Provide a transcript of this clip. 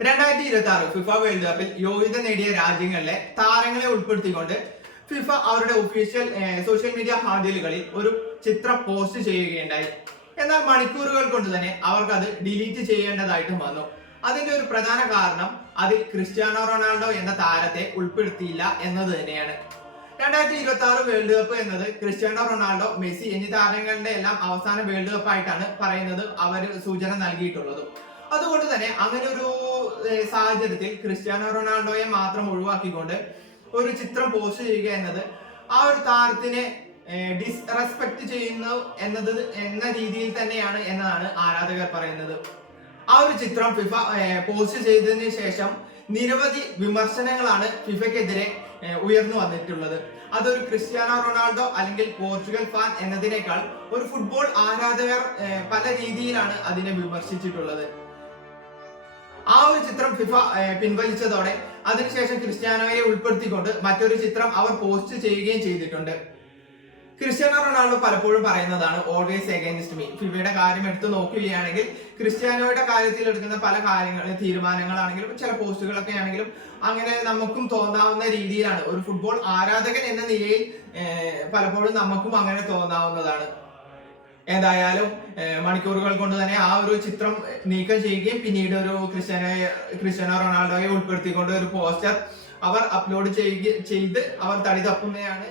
2026 FIFA world കപ്പിൽ യോഗ്യത നേടിയ രാജ്യങ്ങളിലെ താരങ്ങളെ ഉൾപ്പെടുത്തിക്കൊണ്ട് ഫിഫ അവരുടെ ഒഫീഷ്യൽ സോഷ്യൽ മീഡിയ ഹാൻഡിലുകളിൽ ഒരു ചിത്രം പോസ്റ്റ് ചെയ്യുകയുണ്ടായി. എന്നാൽ മണിക്കൂറുകൾ കൊണ്ട് തന്നെ അവർക്ക് അത് ഡിലീറ്റ് ചെയ്യേണ്ടതായിട്ടും വന്നു. അതിന്റെ ഒരു പ്രധാന കാരണം അതിൽ ക്രിസ്ത്യാനോ റൊണാൾഡോ എന്ന താരത്തെ ഉൾപ്പെടുത്തിയില്ല എന്നത് തന്നെയാണ്. 2026 വേൾഡ് കപ്പ് എന്നത് ക്രിസ്ത്യാനോ റൊണാൾഡോ, മെസ്സി എന്നീ താരങ്ങളുടെ എല്ലാം അവസാന വേൾഡ് കപ്പ് ആയിട്ടാണ് പറയുന്നത് അവർ സൂചന നൽകിയിട്ടുള്ളത്. അതുകൊണ്ട് തന്നെ അങ്ങനെ ഒരു സാഹചര്യത്തിൽ ക്രിസ്ത്യാനോ റൊണാൾഡോയെ മാത്രം ഒഴിവാക്കിക്കൊണ്ട് ഒരു ചിത്രം പോസ്റ്റ് ചെയ്യുക എന്നത് ആ ഒരു താരത്തിനെ ഡിസ്റെസ്പെക്ട് ചെയ്യുന്നു എന്ന രീതിയിൽ തന്നെയാണ് എന്നതാണ് ആരാധകർ പറയുന്നത്. ആ ഒരു ചിത്രം ഫിഫ പോസ്റ്റ് ചെയ്തതിന് ശേഷം നിരവധി വിമർശനങ്ങളാണ് ഫിഫയ്ക്കെതിരെ ഉയർന്നു വന്നിട്ടുള്ളത്. അതൊരു ക്രിസ്ത്യാനോ റൊണാൾഡോ അല്ലെങ്കിൽ പോർച്ചുഗൽ ഫാൻ എന്നതിനേക്കാൾ ഒരു ഫുട്ബോൾ ആരാധകർ പല രീതിയിലാണ് അതിനെ വിമർശിച്ചിട്ടുള്ളത്. ആ ഒരു ചിത്രം ഫിഫ പിൻവലിച്ചതോടെ അതിനുശേഷം ക്രിസ്ത്യാനോയെ ഉൾപ്പെടുത്തിക്കൊണ്ട് മറ്റൊരു ചിത്രം അവർ പോസ്റ്റ് ചെയ്യുകയും ചെയ്തിട്ടുണ്ട്. ക്രിസ്ത്യാനോ റൊണാൾഡോ പലപ്പോഴും പറയുന്നതാണ് ഓൾവേസ് എഗൈൻസ്റ്റ് മീ. ഫിഫയുടെ കാര്യം എടുത്തു നോക്കുകയാണെങ്കിൽ ക്രിസ്ത്യാനോയുടെ കാര്യത്തിൽ എടുക്കുന്ന പല തീരുമാനങ്ങളാണെങ്കിലും ചില പോസ്റ്റുകളൊക്കെ ആണെങ്കിലും അങ്ങനെ നമുക്കും തോന്നാവുന്ന രീതിയിലാണ്. ഒരു ഫുട്ബോൾ ആരാധകൻ എന്ന നിലയിൽ പലപ്പോഴും നമുക്കും അങ്ങനെ തോന്നാവുന്നതാണ്. ഏതായാലും മണിക്കൂറുകൾ കൊണ്ട് തന്നെ ആ ഒരു ചിത്രം നീക്കം ചെയ്യുകയും പിന്നീട് ഒരു ക്രിസ്ത്യാനോ റൊണാൾഡോയെ ഉൾപ്പെടുത്തിക്കൊണ്ട് ഒരു പോസ്റ്റർ അവർ അപ്ലോഡ് ചെയ്ത് അവർ തടി തപ്പുന്നതാണ്